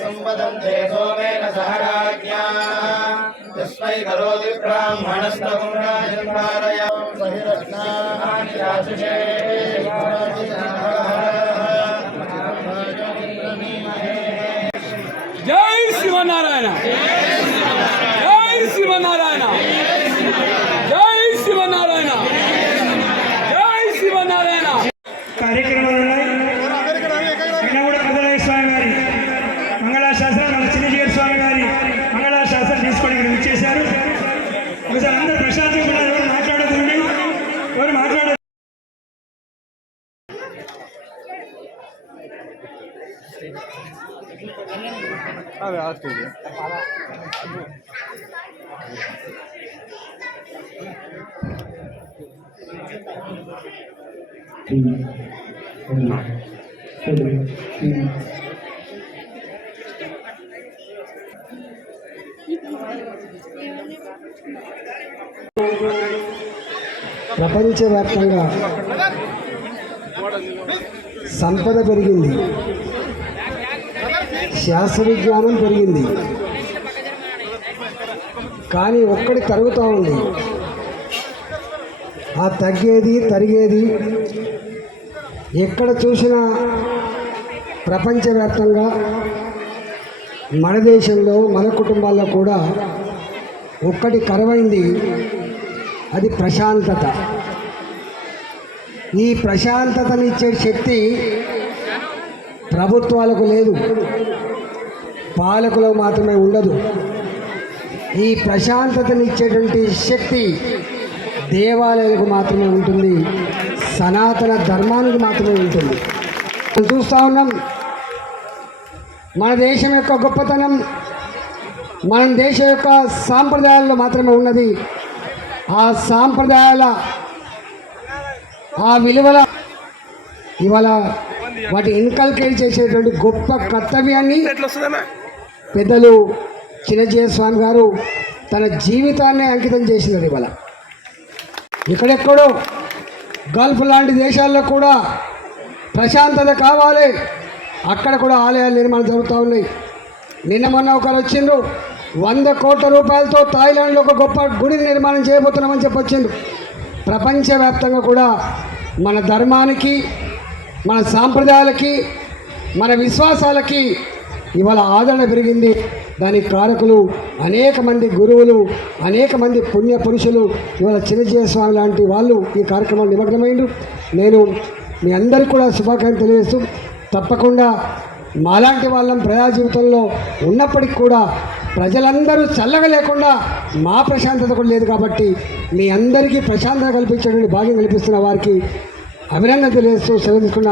संवदन्ते सोमेन सह राज्ञा तस्मै करोति ब्राह्मणस्तवं राजन्धारया बहिरत्नानि राजुषे जय शिवनारायण जय शिवनारायण जय शिवनारायण जय शिवनारायण కార్యక్రమాలు స్వామి గారి మంగళాశాసనం మన చిన్నజీవి స్వామి గారి మంగళాశాసనం తీసుకొని ఇక్కడ ఇచ్చేశారు. ఒకసారి అందరూ ప్రశాంతంగా ఉన్నారు. ఎవరు మాట్లాడదండి, ఎవరు మాట్లాడదు. ప్రపంచవ్యాప్తంగా సంపద పెరిగింది, శాస్త్ర విజ్ఞానం పెరిగింది, కానీ ఒక్కటి తరుగుతూ ఉంది. ఆ తగ్గేది తరిగేది ఎక్కడ చూసినా ప్రపంచవ్యాప్తంగా మన దేశంలో మన కుటుంబాల్లో కూడా ఒక్కటి కరువైంది, అది ప్రశాంతత. ఈ ప్రశాంతతనిచ్చే శక్తి ప్రభుత్వాలకు లేదు, పాలకులకు మాత్రమే ఉండదు. ఈ ప్రశాంతతనిచ్చేటువంటి శక్తి దేవాలయాలకు మాత్రమే ఉంటుంది, సనాతన ధర్మానికి మాత్రమే ఉంటుంది. మనం చూస్తూ ఉన్నాం, మన దేశం యొక్క గొప్పతనం మన దేశం యొక్క సాంప్రదాయాల్లో మాత్రమే ఉన్నది. ఆ సాంప్రదాయాల ఆ విలువల ఇవాళ వాటి ఇన్కల్కేట్ చేసేటువంటి గొప్ప కర్తవ్యాన్ని పెద్దలు చిన్నజీవి స్వామి గారు తన జీవితాన్ని అంకితం చేసినారు. ఇవాళ ఎక్కడెక్కడో గల్ఫ్ లాంటి దేశాల్లో కూడా ప్రశాంతత కావాలి, అక్కడ కూడా ఆలయాల నిర్మాణం జరుగుతూ ఉన్నాయి. నిన్న మొన్న ఒకరు వచ్చిండ్రు, 100 కోట్ల రూపాయలతో థాయిలాండ్లో ఒక గొప్ప గుడిని నిర్మాణం చేయబోతున్నామని వచ్చిండ్రు. ప్రపంచవ్యాప్తంగా కూడా మన ధర్మానికి, మన సాంప్రదాయాలకి, మన విశ్వాసాలకి ఇవాళ ఆదరణ పెరిగింది. దానికి కారకులు అనేక మంది గురువులు, అనేక మంది పుణ్య పురుషులు. ఇవాళ చిన్నజీవి స్వామి లాంటి వాళ్ళు ఈ కార్యక్రమంలో నిమగ్నమైండ్రు. నేను మీ అందరికీ కూడా శుభాకాంక్షలు తెలియజేస్తూ, తప్పకుండా మాలాంటి వాళ్ళం ప్రజా జీవితంలో ఉన్నప్పటికీ కూడా ప్రజలందరూ చల్లగా లేకుండా మా ప్రశాంతత కూడా లేదు. కాబట్టి మీ అందరికీ ప్రశాంతత కల్పించేటువంటి భాగ్యం కల్పిస్తున్న వారికి అభినందన తెలియజేస్తూ సెలవు తీసుకున్న